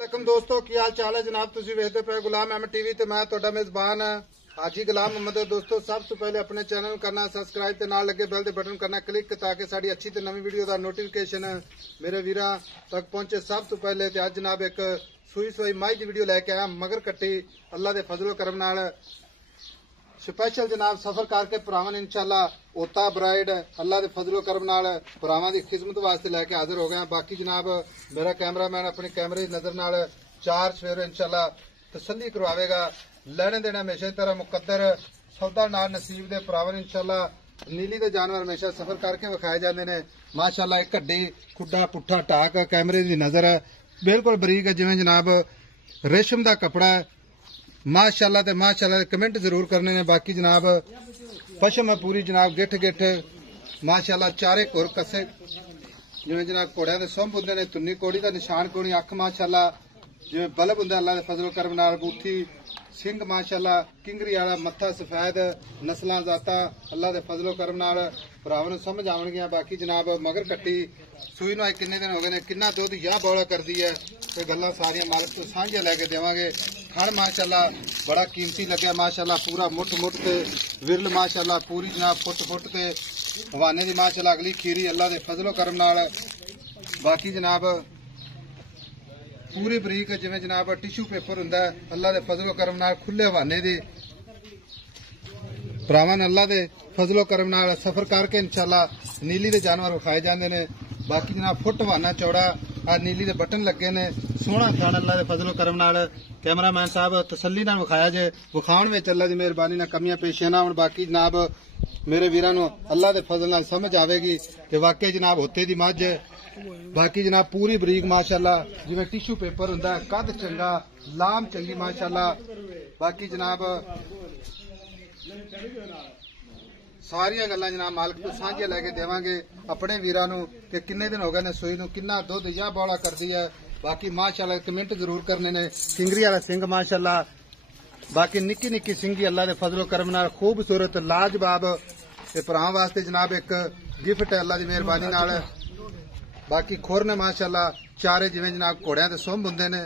वालेकुम दोस्तों की हाल चाल है जनाब तुसी वेखदे पे गुलाम अहमद टीवी ते मैं तुहाडा मेजबान हाजी गुलाम मोहम्मद। दोस्तों सब तो पहले अपने चैनल करना सबसक्राइब ते नाल लगे बेल दे बटन करना क्लिक ताकि साडी अच्छी ते नवी वीडियो दा नोटिफिकेशन मेरे वीरा तक पहुंचे सब तो पहले। ते अज जनाब एक सूई सोई माई दी वीडियो लैके आया मगर कट्टी अल्लाह दे फजलो करम नाल स्पैशल जनाब सफर करके भरावां इंशाअल्लाह ओता ब्राइड अल्लाह दे फजलो करम नाल भरावां दी खिदमत वास्ते लैके हाजिर हो गए। बाकी जनाब मेरा कैमरामैन अपने कैमरे की नजर नाल चार सवेरे इंशाअल्लाह तसल्ली करवावेगा। लैने देने हमेशा की तरह मुकद्दर सौदा नाल नसीब दे भरावां इंशाअल्लाह नीली दे जानवर हमेशा सफर करके विखाए जाते हैं। माशाअल्लाह एक हड्डी खुड्डा पुट्ठा टाक कैमरे की नजर बिल्कुल बरीक है जिवें जनाब रेशम का कपड़ा है। माशाअल्लाह ते माशाअल्लाह कमेंट जरूर करने ने। बाकी जनाब पशम है पूरी जनाब गिठ गिठ माशाअल्लाह चारे घुर कसे जिवें जनाब घोड़िया के सुंभ होंदे ने तुन्नी कोड़ी का निशान कोणी अख माशाअल्लाह जिवें बल्ब होंदा अल्लाह दे फजलो करम नाल बूथी सिंह माशाअल्लाह किंगरी वाला मत्था सफेद नस्लां जाता अल्लाह दे फजलो करम नाल भरावां नूं समझ आवणगियां। बाकी जनाब मगर कट्टी सूई नूं किन्ने दिन हो गए ने किन्ना दुध या बौला करदी है ते गल्लां सारियां मालक तो सांझियां लैके देवांगे। खड़ माशाअल्लाह बड़ा कीमती लग्या माशाअल्लाह पूरा मुठ मुठ ते विरल माशाअल्लाह पूरी जनाब फुट फुट ते हवाने दी माशाअल्लाह अगली खीरी अल्लाह दे फजलो करम नाल। बाकी जनाब पूरी बरीक जिवें जनाब टिशू पेपर हुंदा अल्लाह दे फजलो करम नाल खुले हवाने दी भरावां अल्लाह दे फजलो करम नाल सफर करके इंशाअल्लाह नीली दे जानवर विखाए जांदे ने। बाकी जनाब फुट हवाना चौड़ा आ नीली दे बटन लगे ने सोहना थान अल्लाह दे फजलो करम नाल कैमरामैन साहब तसल्ली नाल विखाया जे विखाउण विच अल्लाह दी मेहरबानी नाल कमियां पेशियां ना होण। बाकी जनाब मेरे वीरां नूं अल्लाह दे फजल नाल समझ आवेगी कि वाकई जनाब होते दी मझ। बाकी जनाब पूरी बरीक माशाअल्लाह जिवें टिशू पेपर हुंदा कद चंगा लाम चंगी माशाअल्लाह। बाकी जनाब सारिया गल्लां जनाब मालक तो सांझियां लैके देवांगे अपने वीरां नूं कि किन्ने दिन हो गए ने सूई नूं किन्ना दुध या बौला करदी है। बाकी माशाअल्लाह कमेंट जरूर करने ने। किंगरी वाला सिंह माशाअल्लाह बाकी निक्की निक्की सिंगी अल्लाह दे फजलो करम नाल खूबसूरत लाजवाब भरावां वास्ते जनाब एक गिफ्ट है अल्लाह दी मेहरबानी नाल। बाकी खुर ने माशाअल्लाह चारे जिवें जनाब घोड़िया के सुंभ हुंदे ने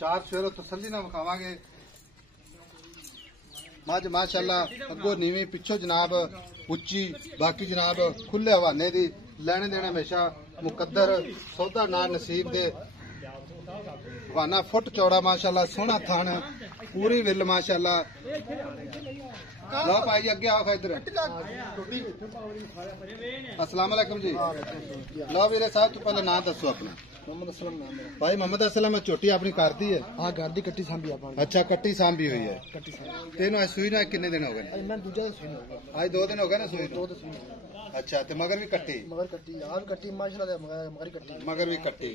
चार सवेरो तसल्ली नाल विखावांगे। मझ माशाअल्लाह अगों नीवी पिछों जनाब उच्ची बाकी जनाब खुले हवाने दी लैने देने हमेशा मुकद्दर सौदा नाल नसीब दे हवाना फुट चौड़ा माशाअल्लाह सोहना थान पूरी विल माशाअल्लाह। लो भाई अगे आओ इधर अस्सलाम वालेकुम जी। लो वीरे साहब तू पहले नाम दसो अपना। मोहम्मद असलम नाम है भाई। मोहम्मद असलम चोटी अपनी कर दी है? हाँ घर दी कट्टी सांभी अपन। अच्छा कट्टी सांभी हुई है तेन सूई ना किन्ने दिन हो गए? मैं दूजा सूई आज 2 दिन हो गए ना सूई? 2 दिन सूई। अच्छा ते मगर भी कट्टी? मगर कट्टी आप कट्टी माशाल्लाह मगर कट्टी मगर भी कट्टी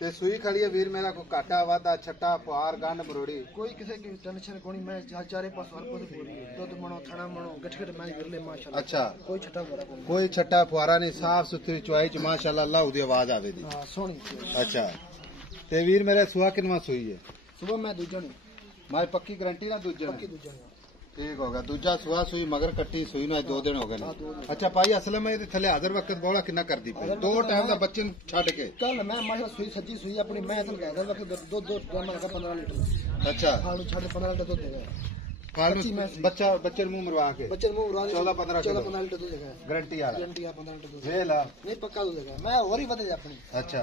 ते सूई खड़ी है वीर मेरा को काटा वादा छट्टा पुआर गंड मरोड़ी कोई किसी की टेंशन कोनी। मैं चारे पास हर कुछ दुध मणो थणा मणो गठगट मैं विरले माशाल्लाह। अच्छा कोई छट्टा फुआरा कोई छट्टा फुआरा नहीं साफ सुथरी चुआई च माशाल्लाह अल्लाह दी आवाज आवे दी। हां सोहनी। अच्छा ते वीर मेरे सुआ किनवा सूई है? सुबह मैं दूजा नहीं माई पक्की गारंटी ना दूजा पक्की दूजा ठीक होगा दूजा सुहा सूई मगर कट्टी सूई ना 2 दिन हो गए। अच्छा भाई असल में थले हाजिर वक्त बौला किन्ना कर दी 2 टाइम का बच्चे छड़ के कल मैं माशा सूई सज्जी सूई अपनी मैं हाजिर वक्त दो 15 लीटर। अच्छा खालू छड़ 15 लीटर दूध देगा बच्चा बच्चे मुंह मरवा के बच्चे मुंह मरवा 14-15 लीटर दूध देगा गारंटी वाला 15 लीटर दूध वेला नहीं पक्का दूध देगा मैं और ही बदले अपनी। अच्छा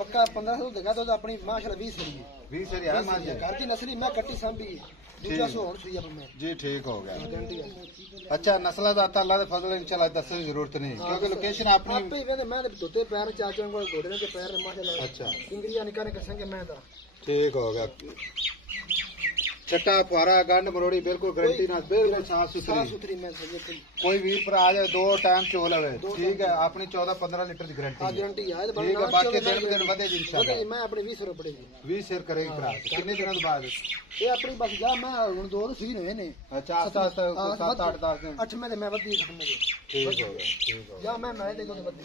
पक्का 15 दूध देगा तो अपनी माशाल्लाह 20 सरी है 20 सरी है माशाल्लाह घर की नस्ली मैं कट्टी सांभी दूजा सो और सुई अपने जी ठीक हो गया गारंटी है। अच्छा नस्ला दाता अल्लाह दे फजल इंशाल्लाह दसने की जरूरत नहीं क्योंकि लोकेशन अपनी आपे ही मैं धोते पैर चाचों को घोड़े के पैर माशाल्लाह। अच्छा किंगरिया निकाने कसंगे मैं तो ठीक हो गया छट्टा पुआरा गंड मरोड़ी बिल्कुल गारंटी ना बिल्कुल साफ सुथरी मैं कोई वीर पर आ जाए 2 टाइम चोल है ठीक है अपनी 14-15 लीटर की गारंटी है ठीक है। बाकी दिन बढ़े इंशाल्लाह मैं अपनी 20 सिर पड़ेगी 20 सिर करेगी भरा कितने दिनों बाद ये अपनी बस जा मैं हुन 2 सूई ने ने। अच्छा 7-8-10 दिन 8 में मैं बदी खत्म में ठीक हो गया जा मैं देखो तो बदी।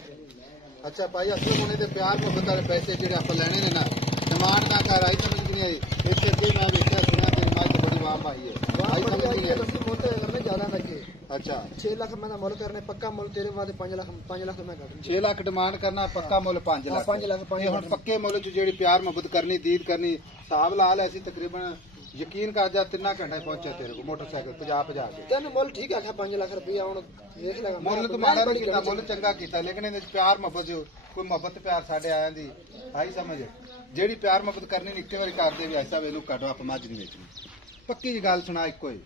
अच्छा भाई असल होने दे प्यार मोहब्बत वाले पैसे जेडे आप लेने ने ना डिमांड ना कर आई समझ नहीं आई इससे मैं देखा सुना तेरी मां तो बड़ी वाह भाई है आई समझ नहीं आई मोटे में ज्यादा लगे अच्छा 6 ਲੱਖ ਮੈਂ ਤਾਂ ਮੁੱਲ ਕਰਨੇ ਪੱਕਾ ਮੁੱਲ ਤੇਰੇ ਵਾਸਤੇ 5 ਲੱਖ ਮੈਂ ਕੱਢ 6 ਲੱਖ ਡਿਮਾਂਡ ਕਰਨਾ ਪੱਕਾ ਮੁੱਲ 5 ਲੱਖ 5 ਲੱਖ ਇਹ ਹੁਣ ਪੱਕੇ ਮੁੱਲ ਚ ਜਿਹੜੀ ਪਿਆਰ ਮੁਹੱਬਤ ਕਰਨੀ ਦੀਦ ਕਰਨੀ ਹਿਸਾਬ ਲਾ ਲੈ ਅਸੀਂ ਤਕਰੀਬਨ ਯਕੀਨ ਕਰ ਜਾ 3 ਘੰਟੇ ਪਹੁੰਚੇ ਤੇਰੇ ਕੋਲ ਮੋਟਰਸਾਈਕਲ 50 ਕੇ ਤੈਨੂੰ ਮੁੱਲ ਠੀਕ ਆਖਿਆ 5 ਲੱਖ ਰੁਪਇਆ ਹੁਣ ਵੇਖ ਲੈ ਮੁੱਲ ਤਾਂ ਮਾੜਾ ਨਹੀਂ ਕੀਤਾ ਮੁੱਲ ਚੰਗਾ ਕੀਤਾ ਲੇਕਿਨ ਇਹਦੇ ਚ ਪਿਆਰ ਮੁਹੱਬਤ ਜੋ ਕੋਈ ਮੁਹੱਬਤ ਪਿਆਰ ਸਾਡੇ ਆਇਆਂ ਦੀ ਆਈ ਸਮਝ ਜਿਹੜੀ ਪਿਆਰ ਮੁਹੱਬਤ ਕਰਨੀ ਨੀ ਇੱਕੇ ਵਾਰੀ ਕਰਦੇ ਵੀ ਐਸਾ ਵੇਲੂ ਕੱਢੋ ਆਪ ਮੱਝ ਨਹੀਂ ਵੇਚਣੀ ਪੱਕੀ ਜੀ ਗੱਲ ਸੁਣਾ ਇੱਕੋ ਹੀ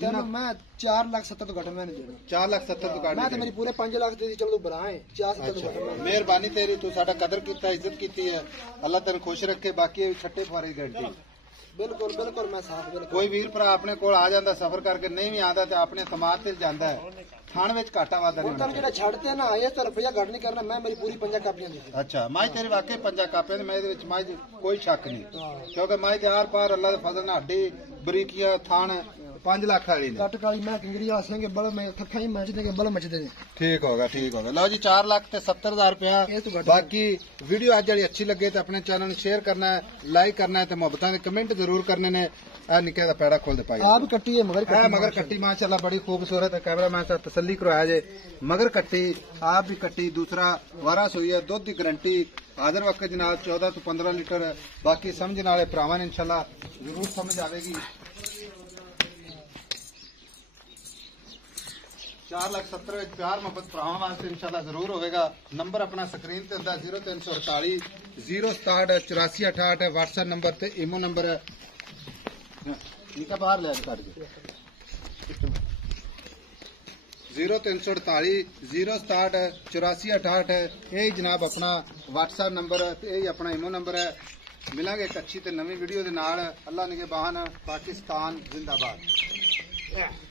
ਤੈਨੂੰ ਮੈਂ 4 ਲੱਖ 70 ਤੋਂ ਘੱਟ ਮੈਂ ਨਹੀਂ ਦੇਣਾ 4 ਲੱਖ 70 ਤੋਂ ਮੈਂ ਤੇ ਮੇਰੀ ਪੂਰੇ 5 ਲੱਖ ਦੇ ਚਲ ਤੂੰ ਬਰਾ ਹੈ 4 70 ਤੋਂ ਘੱਟ ਮਿਹਰਬਾਨੀ ਤੇਰੀ ਤੂੰ ਸਾਡਾ ਕਦਰ ਕੀਤਾ ਇੱਜ਼ਤ ਕੀਤੀ ਹੈ ਅੱਲਾਹ ਤੈਨੂੰ ਖੁਸ਼ ਰੱਖੇ ਬਾਕੀ ਛੱਟੇ ਫਾਰੇ ਗਰੰਟੀ ਬਿਲਕੁਲ ਬਿਲਕੁਲ ਮੈਂ ਸਾਫ ਬਿਲਕੁਲ ਕੋਈ ਵੀਰ ਭਰਾ ਆਪਣੇ ਕੋਲ ਆ ਜਾਂਦਾ ਸਫ਼ਰ ਕਰਕੇ ਨਹੀਂ ਵੀ ਆਉਂਦਾ ਤੇ ਆਪਣੇ ਸਮਾਜ ਤੇ ਜਾਂਦਾ ਹੈ ਥਾਣ ਵਿੱਚ ਘਾਟਾ ਵਾਧਾ ਨਹੀਂ ਤੈਨੂੰ ਜਿਹੜਾ ਛੱਡਦੇ ਨਾ ਆਏ ਤਾਂ ਰੁਪਇਆ ਘੱਟ ਨਹੀਂ ਕਰਨਾ ਮੈਂ ਮੇਰੀ ਪੂਰੀ 5 ਕਾਪੀਆਂ ਦਿੱਤੀ ਅੱਛਾ ਮਾਈ ਤੇਰੀ ਵਾਕਈ 5 ਕਾਪੀਆਂ ਮੈਂ ਇਹਦੇ ਵਿੱਚ ਮਾਈ ਕੋਈ ਸ਼ੱਕ ਨਹੀਂ ਕਿਉਂਕਿ ਮਾਈ ਤੇ ਆਰ ਪਾਰ ਅੱਲਾਹ ਦੇ ਫਜ਼ਲ ਨਾਲ ਹੱਡੀ ਬਰੀਕੀਆਂ ਥਾਣ 5 ਲੱਖ ਵਾਲੀ ਨੇ ਕੱਟ ਕਾਲੀ ਮੈਂ ਕਿੰਗਰੀ ਆਸਾਂਗੇ ਬਲ ਮੈਂ ਥੱਖਾਂ ਹੀ ਮੱਚਦੇ ਕੇ ਬਲ ਮੱਚਦੇ ਨੇ ਠੀਕ ਹੋਗਾ ਲਓ ਜੀ 4 ਲੱਖ ਤੇ 70,000 ਰੁਪਇਆ ਬਾਕੀ ਵੀਡੀਓ ਅੱਜ ਜਿਹੜੀ ਅੱਛੀ ਲੱਗੇ ਤੇ ਆਪਣੇ ਚੈਨਲ ਨੂੰ ਸ਼ੇਅਰ ਕਰਨਾ ਹੈ ਲਾਈਕ ਕਰਨਾ ਹੈ ਤੇ ਮੁਹੱਬਤਾਂ ਦੇ ਕਮੈਂਟ ਜ਼ਰੂਰ ਕਰਨੇ ਨੇ ਆ ਨਿੱਕੇ ਦਾ ਪੈੜਾ ਖੋਲ ਦੇ ਪਾਈ ਆਪ ਕੱਟੀ है मगर कट्टी माशाल्लाह बड़ी खूबसूरत है कैमरा मैन साहब तसल्ली करवाया जे मगर कट्टी आप भी कट्टी दूसरा वारस हुई है दुध की गारंटी हाजिर वक्त जनाब 14 तो 15 लीटर बाकी समझने वाले भरावां ने इंशाल्लाह जरूर समझ आवेगी 4,70,000 प्यार मोहब्बत भरावां वास्ते इंशाल्लाह जरूर होगा नंबर अपना स्क्रीन ते हुंदा 0348 067 8468 व्हाट्सएप नंबर ते इमो नंबर है ठीक है बाहर ले कर 0348 067 8468 यही जनाब अपना व्हाट्सएप नंबर यही अपना इमो नंबर है मिलांगे एक अच्छी ते नवी वीडियो दे नाल अल्लाह निगहबान पाकिस्तान जिंदाबाद